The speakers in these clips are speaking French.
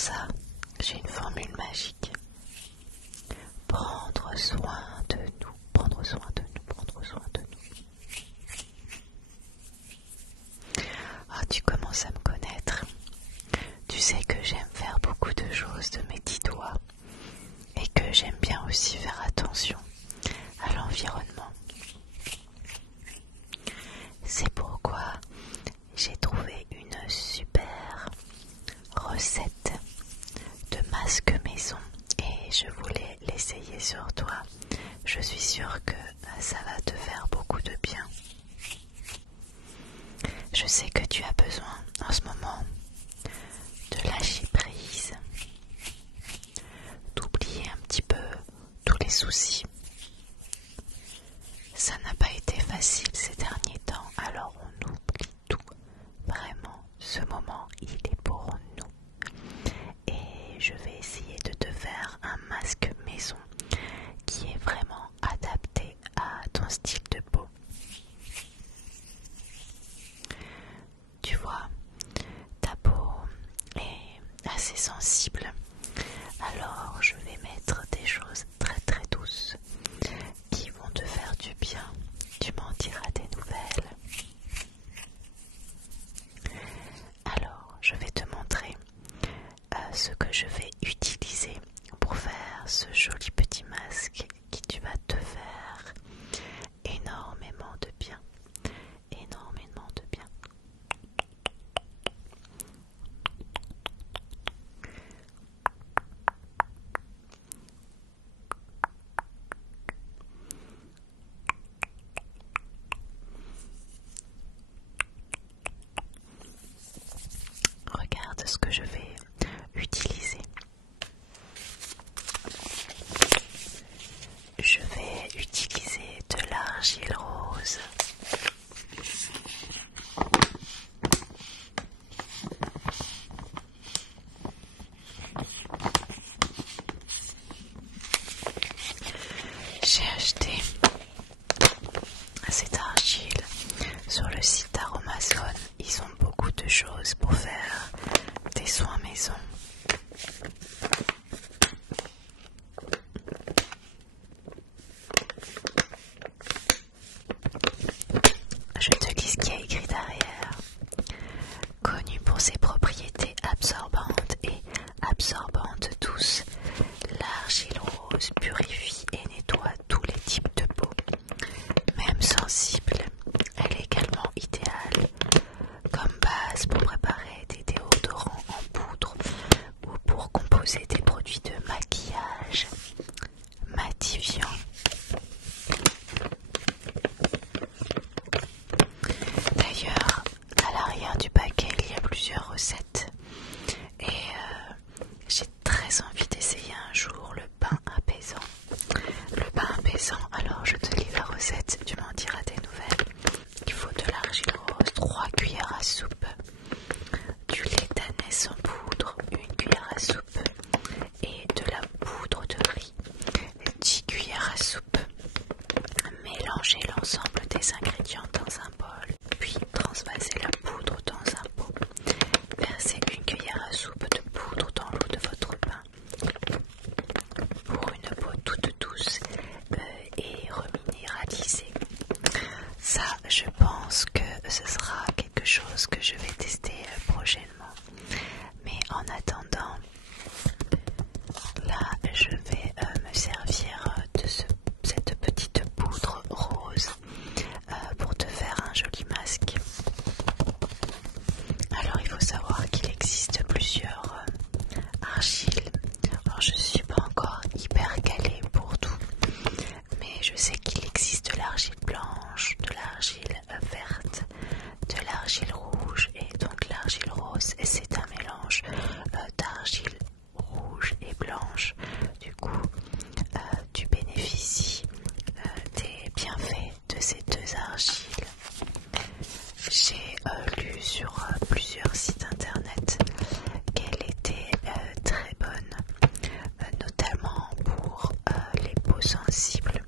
ça, j'ai une formule magique. Prendre soin de nous, prendre soin de nous, prendre soin de nous. Ah, tu commences à me connaître. Tu sais que j'aime faire beaucoup de choses de mes 10 doigts et que j'aime bien aussi faire attention à l'environnement. C'est pourquoi j'ai trouvé une super recette de masque maison et je voulais l'essayer sur toi. Je suis sûre que ça va te faire beaucoup de bien. Je sais que tu as besoin en ce moment de lâcher prise, d'oublier un petit peu tous les soucis. Ça n'a pas été facile ces derniers temps, alors on oublie tout. Vraiment, ce moment, il est pour nous. Et je vais essayer de te faire un masque maison qui est vraiment adapté à ton style de peau. Tu vois, ta peau est assez sensible, alors je vais mettre des choses très très douces qui vont te faire du bien. Tu m'en diras des nouvelles. Alors, je vais te montrer ce que je vais utiliser pour faire ce joli petit masque qui va te faire énormément de bien. Énormément de bien. Regarde ce que je vais utiliser. Je vais utiliser de l'argile rose. J'ai acheté cette argile sur le site d'Aromazone. Ils ont beaucoup de choses pour faire des soins maison. Je te lis ce qu'il y a écrit derrière. Connu pour ses propriétés absorbantes et absorbantes douces, l'argile rose purifie et nettoie tous les types de peau. Même sensible, elle est également idéale comme base pour préparer des déodorants en poudre ou pour composer des produits de maquillage matifiants. D'ailleurs, à l'arrière du paquet, il y a plusieurs recettes et j'ai très envie d'essayer un jour le bain apaisant. Le bain apaisant, alors je te lis la recette, tu m'en diras des nouvelles. Il faut de l'argile rose, 3 cuillères à soupe, du lait d'ânesse en poudre, 1 cuillère à soupe et de la poudre de riz, 10 cuillères à soupe. Mélangez l'ensemble des ingrédients dans un bol, puis transvasez la poudre dans un pot. Versez 1 cuillère à soupe de poudre dans l'eau de votre bain. Pour une peau toute douce et reminéralisée. Ça, je pense que ce sera quelque chose que je vais tester prochainement. Mais en attendant, là, je vais me servir de cette petite poudre rose pour te faire un joli masque. Alors, il faut savoir qu'il existe plusieurs argiles. Alors, je ne suis pas encore hyper calée pour tout, mais je sais qu'il existe de l'argile blanche, de l'argile verte, de l'argile rouge et donc l'argile rose. Et c'est un mélange d'argile rouge et blanche. Du coup, tu bénéficies des bienfaits de ces deux argiles. J'ai lu sur plusieurs sites internet qu'elle était très bonne, notamment pour les peaux sensibles.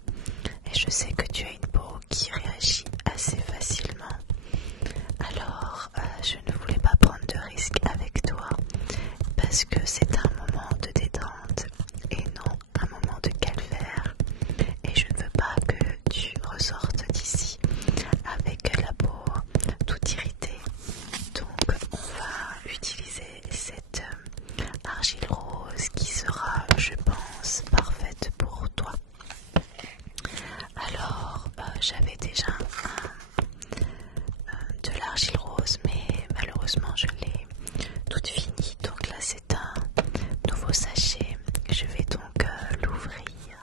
Et je sais que tu as une peau qui réagit assez facilement. Alors, je ne voulais pas prendre de risque avec toi parce que c'est rose, mais malheureusement je l'ai toute finie. Donc là c'est un nouveau sachet. Je vais donc l'ouvrir.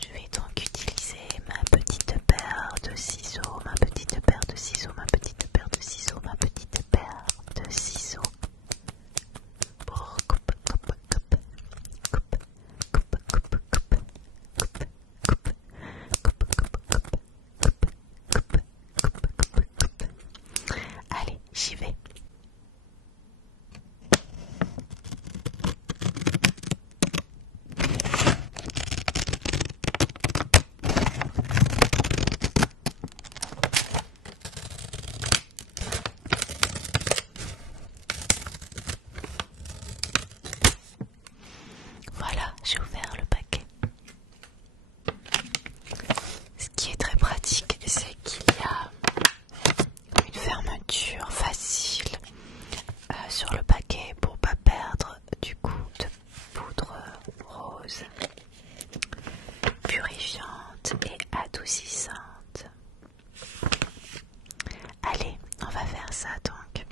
Je vais donc utiliser ma petite paire de ciseaux, ma petite paire de ciseaux, ma petite paire de ciseaux, ma petite paire de ciseaux pour coupe, coupe, coupe, coupe, coupe, coupe, coupe, coupe, coupe, coupe. Allez, j'y vais. Voilà, j'ai ouvert le paquet. Ce qui est très pratique, c'est qu'il y a une fermeture facile sur le paquet pour pas perdre du coup de poudre rose, purifiante et adoucissante. Allez, on va faire ça donc.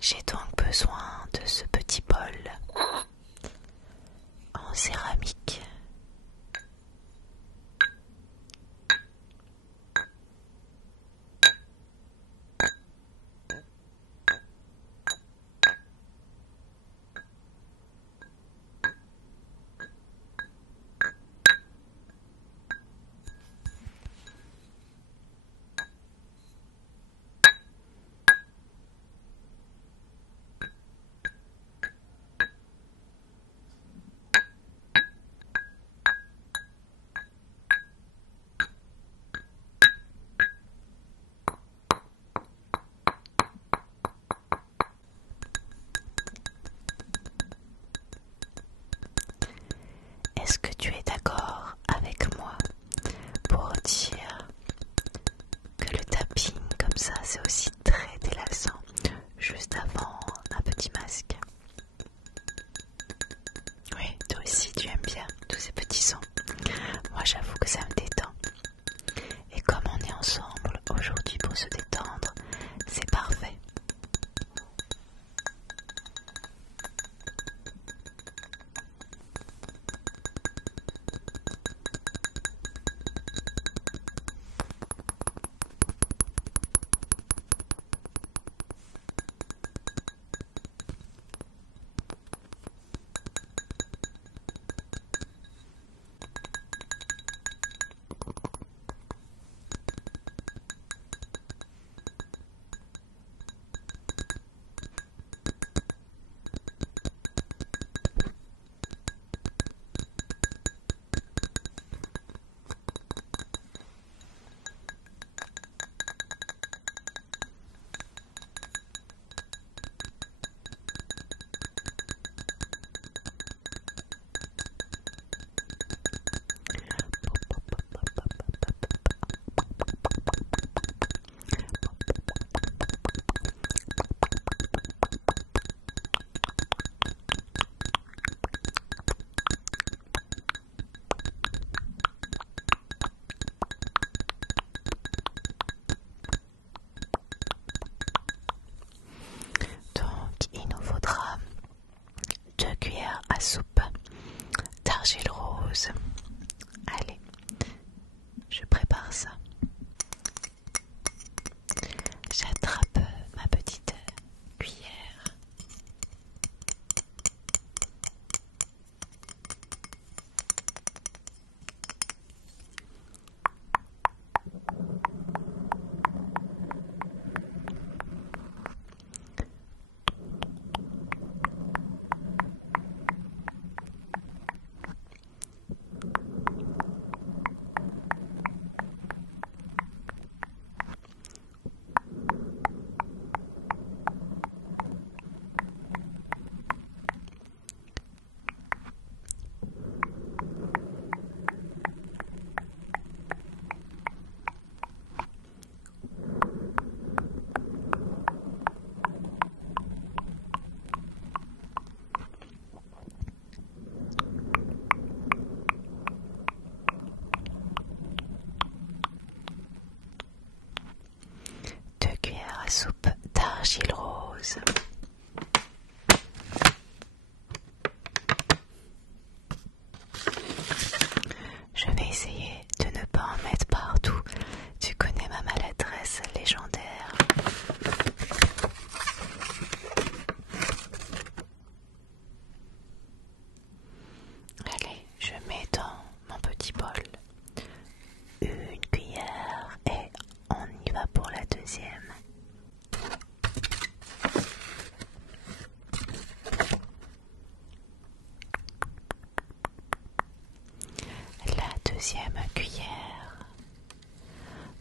J'ai donc besoin de ce petit bol en céramique. Est-ce que tu es d'accord avec moi pour dire que le tapping comme ça c'est aussi très délassant juste avant un petit masque? Oui, toi aussi tu aimes bien tous ces petits sons. Moi j'avoue que ça me détend. Et comme on est ensemble aujourd'hui pour se détendre, c'est parfait. l'argile rose. Je vais essayer de ne pas en mettre partout. Tu connais ma maladresse légendaire. Allez, je mets dans mon petit bol une cuillère et on y va pour la deuxième. La deuxième cuillère.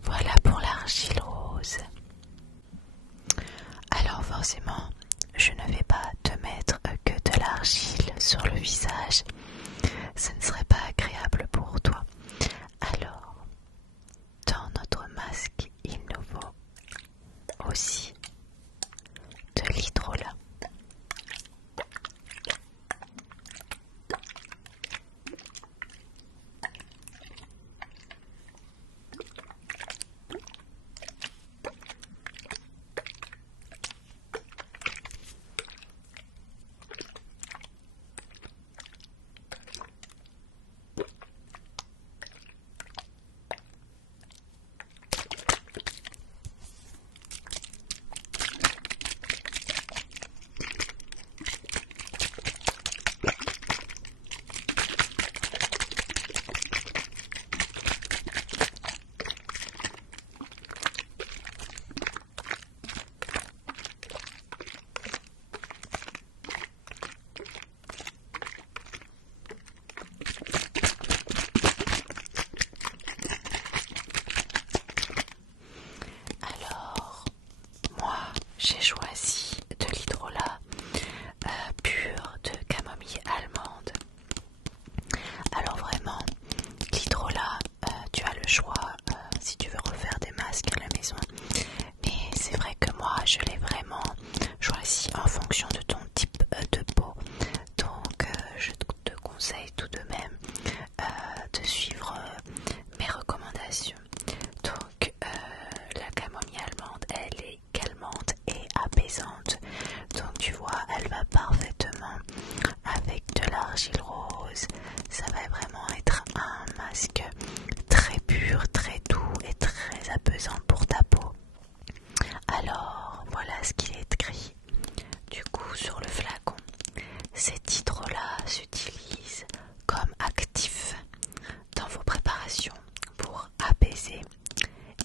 Voilà pour l'argile rose. Alors forcément, je ne vais pas te mettre que de l'argile sur le visage. Ce ne serait pas agréable pour toi. Alors, dans notre masque, il nous faut aussi de l'hydrolat. J'ai choisi de l'hydrolat pur de camomille allemande. Alors vraiment, l'hydrolat, tu as le choix si tu veux refaire des masques à la maison. Mais c'est vrai que moi, je l'ai vraiment choisi en fonction de ton type de peau. Donc je te conseille tout de même de suivre mes recommandations. Donc la camomille allemande, elle est calmante et apaisante. Donc tu vois, elle va parfaitement avec de l'argile rose. Ça va vraiment être un masque très pur, très doux et très apaisant pour ta peau. Alors voilà ce qu'il est écrit du coup sur le flacon. Cet hydrolat s'utilise comme actif dans vos préparations pour apaiser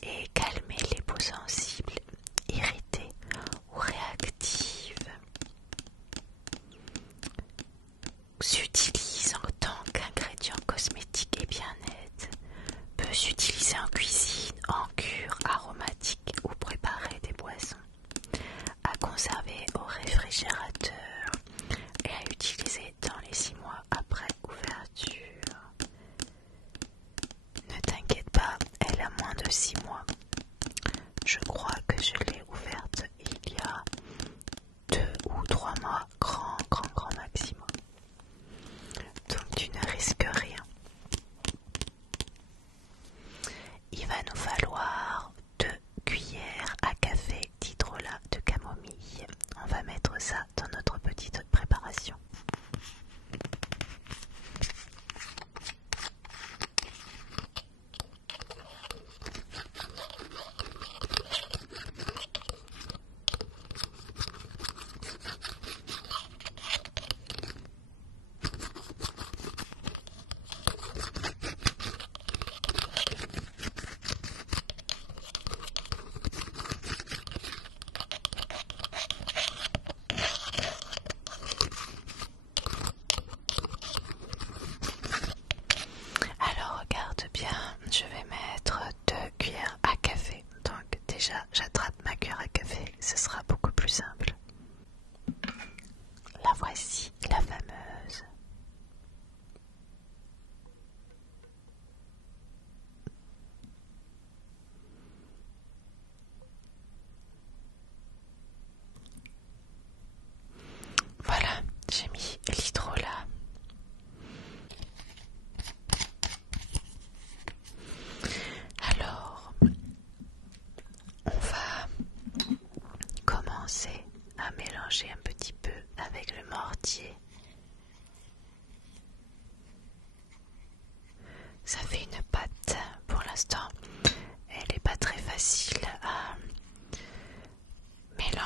et calmer les peaux sensibles, irritées ou réactives. S'utilise en tant qu'ingrédient cosmétique et bien-être. Peut s'utiliser en cuisine, en cure aromatique ou préparer des boissons. À conserver au réfrigérateur et à utiliser dans les 6 mois après ouverture. Ne t'inquiète pas, elle a moins de 6 mois. Je crois que je l'ai ouverte il y a 2 ou 3 mois, grand maximum. Donc tu ne risques rien. Il va nous falloir 2 cuillères à café d'hydrolat de camomille. On va mettre ça dans notre petite préparation.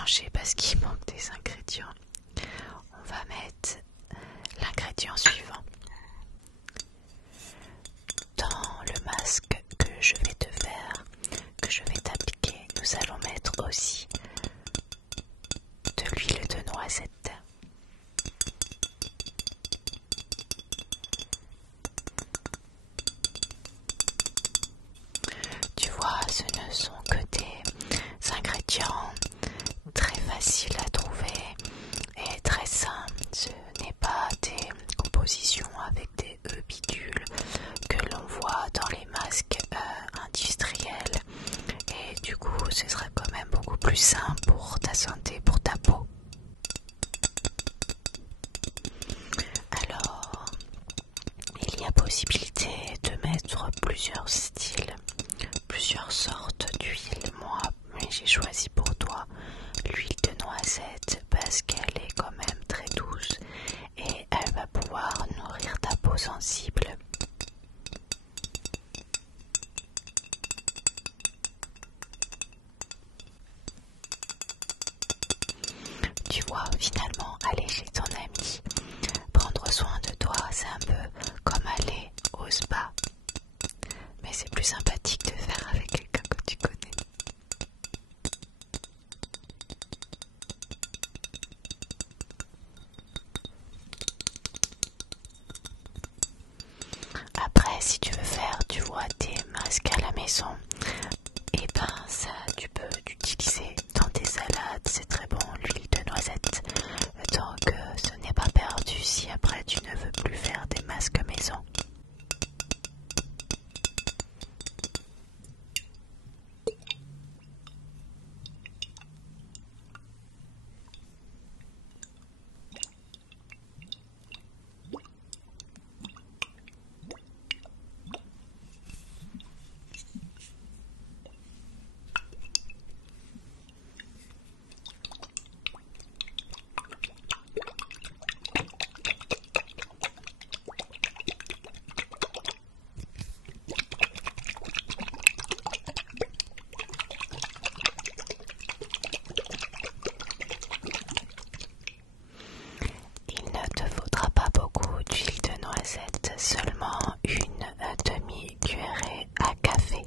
mélanger parce qu'il manque des ingrédients. On va mettre l'ingrédient suivant. Dans le masque que je vais te faire, que je vais t'appliquer, nous allons mettre aussi de l'huile de noisette. Tu vois, ce ne sont que des ingrédients très faciles à trouver et très simples. Ce n'est pas des compositions avec des bidules que l'on voit dans les masques industriels. Et du coup, ce sera quand même beaucoup plus sain pour ta santé, pour ta peau. Alors, il y a possibilité de mettre plusieurs styles, plusieurs sortes d'huile. Moi, j'ai choisi pour toi l'huile de noisette parce qu'elle est quand même très douce et elle va pouvoir nourrir ta peau sensible. Tu vois, finalement, aller chez ton ami, prendre soin de toi, c'est un peu comme aller au spa. Mais c'est plus sympathique de faire avec quelqu'un que tu connais. Après, si tu veux faire, tu vois, tes masques à la maison, et ben ça, tu peux l'utiliser dans tes salades, c'est très bon, l'huile de noisette. Donc ce n'est pas perdu si après tu ne veux plus faire des masques maison. Il ne te faudra pas beaucoup d'huile de noisette, seulement une demi-cuillerée à café.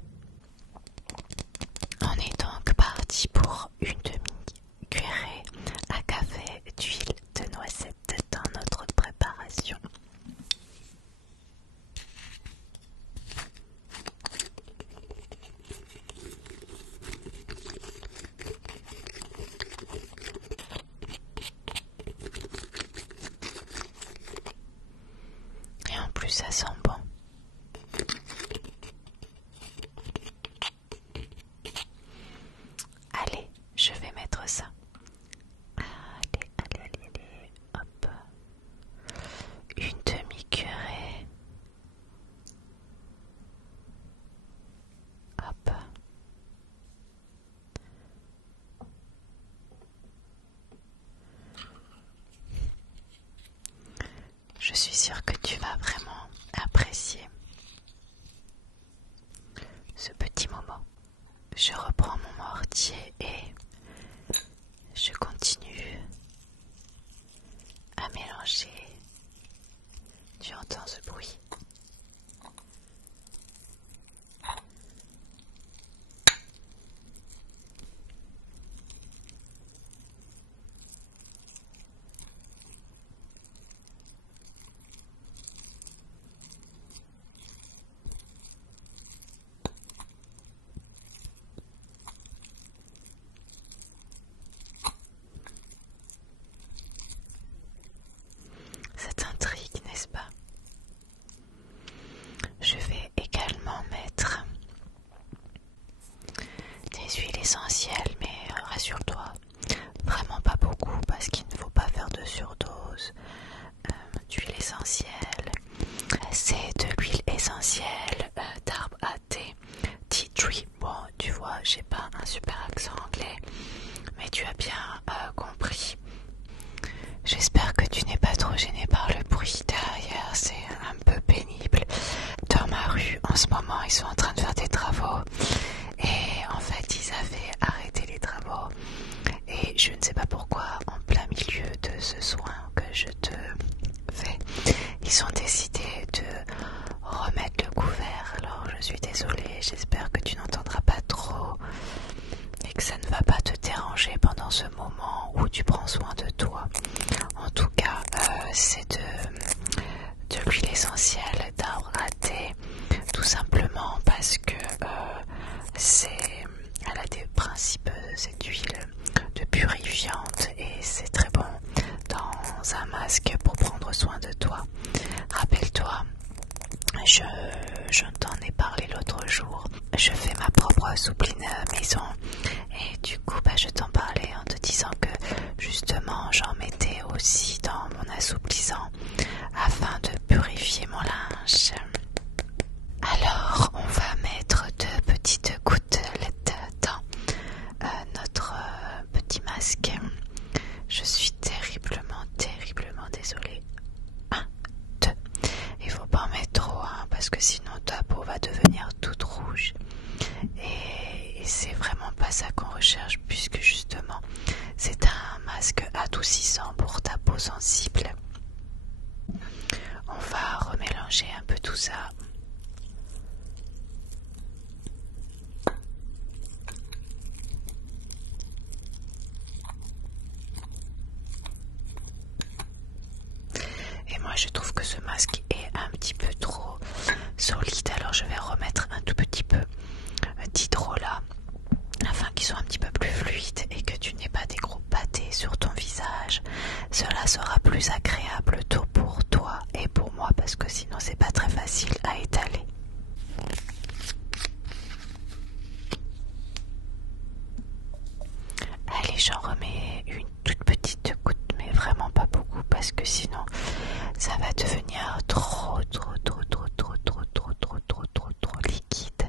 On est donc parti pour une demi-cuillerée à café d'huile de noisette dans notre préparation. Et en plus ça sent bon. Allez, je vais mettre ça. Allez, hop. Une demi-cuillerée. Hop. Je suis sûre que tu vas vraiment apprécier ce petit moment. Je reprends mon mortier et je continue à mélanger. Tu entends ce bruit? Ça t'intrigue, n'est-ce pas? Je vais également mettre des huiles essentielles, mais rassure-toi, vraiment pas beaucoup parce qu'il ne faut pas faire de surdose d'huile essentielle. C'est de l'huile essentielle d'arbre à thé, tea tree. Bon, tu vois, j'ai pas un super accent anglais, mais tu as bien compris. J'espère que tu n'es pas trop gêné par le bruit derrière, c'est un peu pénible. Dans ma rue, en ce moment, ils sont en train de faire des travaux et en fait, ils avaient arrêté les travaux et je ce moment où tu prends soin de toi. En tout cas, c'est de l'huile essentielle d'arbre à thé, tout simplement parce que elle a des principes, cette huile, de purifiante, et c'est très bon dans un masque pour prendre soin de toi. Rappelle-toi, je t'en ai parlé l'autre jour. Je fais ma propre soupline maison et du coup je t'en parlais en te disant que justement j'en mettais aussi dans mon assouplissant afin de purifier mon linge. Alors on va mettre 2 petites gouttelettes dans notre petit masque. Je suis terriblement désolée. 1, 2. Il faut pas en mettre trop, hein, parce que sinon ta peau va devenir toute rouge. Et c'est vraiment pas ça qu'on recherche, puisque justement c'est un masque adoucissant pour ta peau sensible. On va remélanger un peu tout ça. Et moi je trouve que ce masque est un petit peu trop solide, alors je vais remettre un tout petit peu d'hydrolat afin qu'ils soient un petit peu plus fluides et que tu n'aies pas des gros pâtés sur ton visage. Cela sera plus agréable tôt pour toi et pour moi, parce que sinon c'est pas très facile à étaler. Allez, j'en remets une toute petite goutte, mais vraiment pas beaucoup, parce que sinon ça va devenir trop liquide.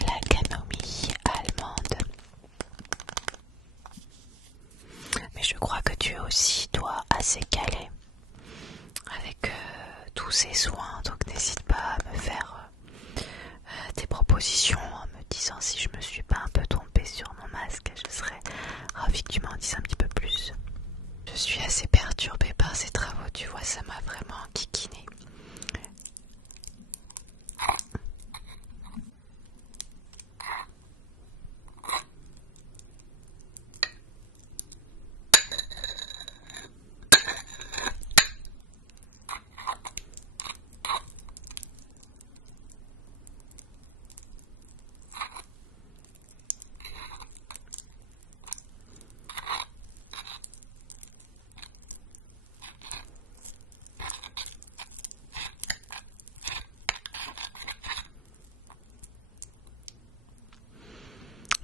La camomille allemande. Mais je crois que tu es aussi, toi, assez calé avec tous ces soins, donc n'hésite pas à me faire tes propositions en me disant si je me suis pas un peu trompée sur mon masque. Je serais ravie que tu m'en dises un petit peu plus. Je suis assez perturbée par ces travaux, tu vois, ça m'a vraiment enquiquiné.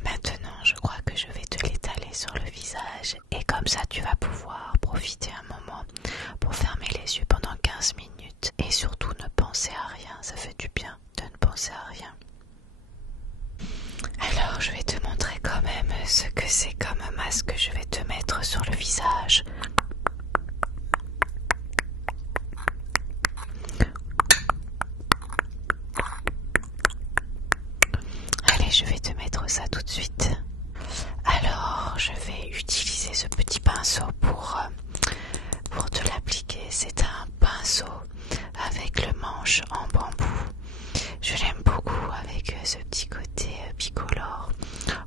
Maintenant, je crois que je vais te l'étaler sur le visage et comme ça tu vas pouvoir profiter un moment pour fermer les yeux pendant 15 minutes et surtout ne penser à rien. Ça fait du bien de ne penser à rien. Alors, je vais te montrer quand même ce que c'est comme un masque que je vais te mettre sur le visage. Allez, je vais te mettre ça tout de suite. Alors, je vais utiliser ce petit pinceau pour te l'appliquer. C'est un pinceau avec le manche en bambou. Je l'aime beaucoup avec ce petit côté bicolore.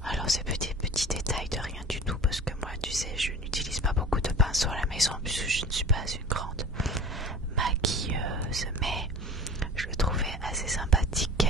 Alors, c'est petits détails de rien du tout, parce que moi, tu sais, je n'utilise pas beaucoup de pinceaux à la maison puisque je ne suis pas une grande maquilleuse, mais je le trouvais assez sympathique.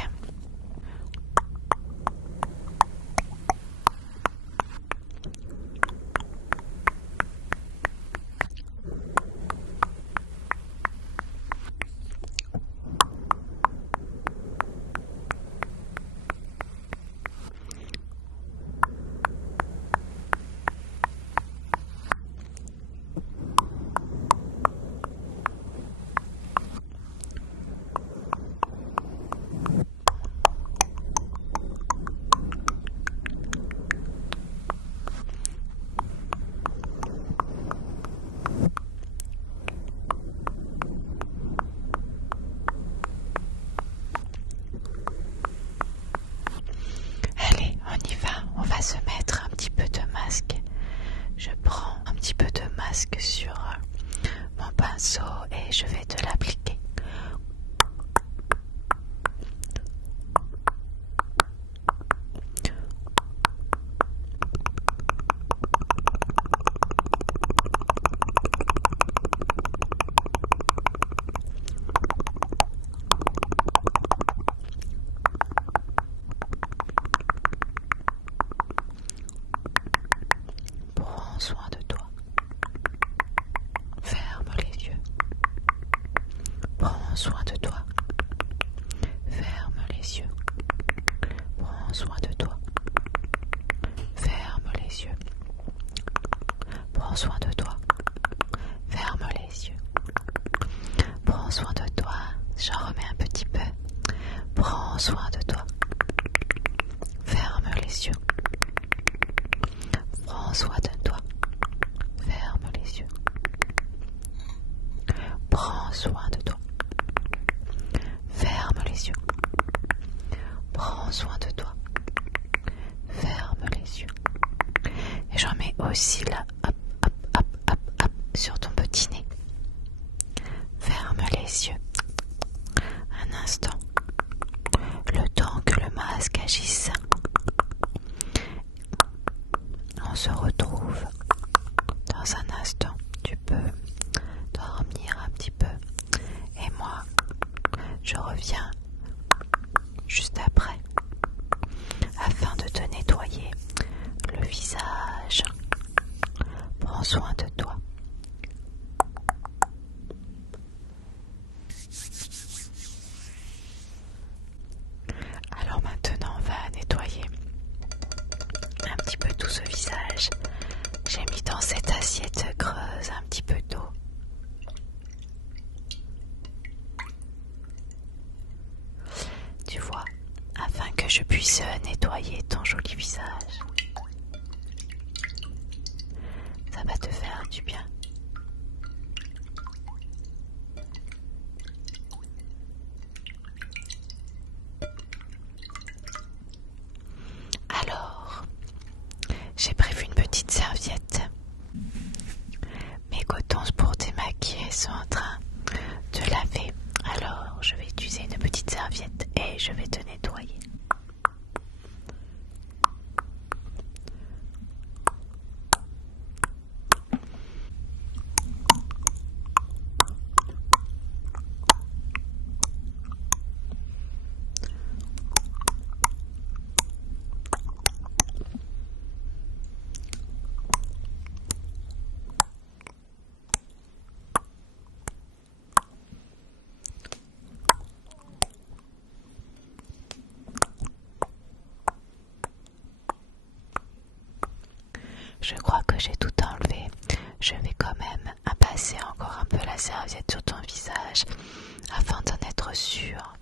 soin de toi. Ferme les yeux. Prends soin de toi. Ferme les yeux. Prends soin de toi. Ferme les yeux. Prends soin de toi. J'en remets un petit peu. Prends soin de toi. Ferme les yeux. Prends soin de toi. Ferme les yeux. Prends soin de toi. Ferme les yeux. Prends soin de toi. Ferme les yeux. Et j'en mets aussi là, hop, hop, hop, hop, hop, sur ton petit nez. Ferme les yeux. Un instant. Le temps que le masque agisse. On se retrouve dans un instant. Tu peux dormir un petit peu. Et moi, je reviens juste après afin de te nettoyer le visage. Prends soin de toi. Alors maintenant, on va nettoyer un petit peu tout ce visage. J'ai mis dans cette assiette creuse un petit peu d'eau. Tu vois, afin que je puisse nettoyer ton joli visage. Ça va te faire du bien. Alors, j'ai prévu une petite serviette. Mes cotons pour démaquiller sont en train de laver. Alors, je vais utiliser une petite serviette et je vais te nettoyer. Je crois que j'ai tout enlevé. Je vais quand même passer encore un peu la serviette sur ton visage afin d'en être sûre.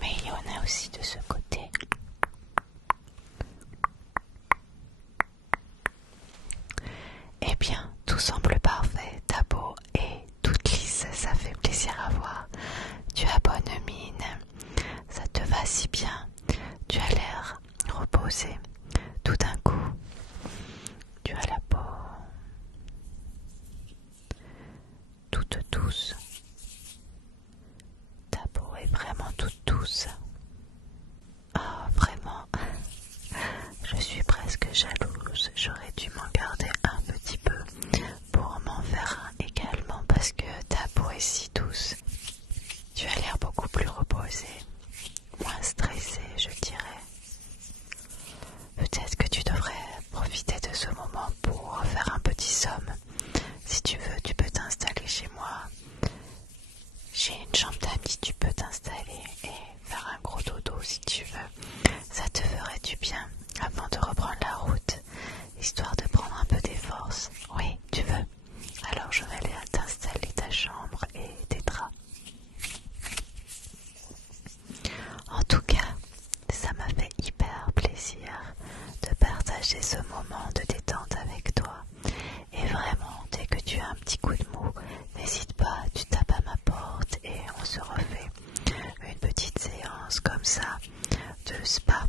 Mais il y en a aussi de ce côté. Eh bien, tout semble parfait. Ta peau est toute lisse, ça fait plaisir à voir. Tu as bonne mine, ça te va si bien. Tu as l'air reposé. Tout d'un coup, tu as la peau toute douce. Ta peau est vraiment toute douce. Ah, vraiment, je suis presque jalouse. J'aurais dû m'en garder un petit peu pour m'en faire un également parce que ta peau est si douce. Tu as l'air beaucoup plus reposé, moins stressé, je dirais. Peut-être que tu devrais profiter de ce moment pour faire un petit somme. Si tu veux, tu peux t'installer chez moi. J'ai une chambre d'amis, tu peux t'installer et faire un gros dodo si tu veux. Ça te ferait du bien avant de reprendre la route, histoire de prendre un peu des forces. Oui, tu veux? Alors je vais aller t'installer ta chambre et tes draps. En tout cas, ça m'a fait hyper plaisir de partager ce moment de détente avec toi. Et vraiment, dès que tu as un petit coup de mou, n'hésite pas, tu tapes à ma porte et on se refait une petite séance comme ça de spa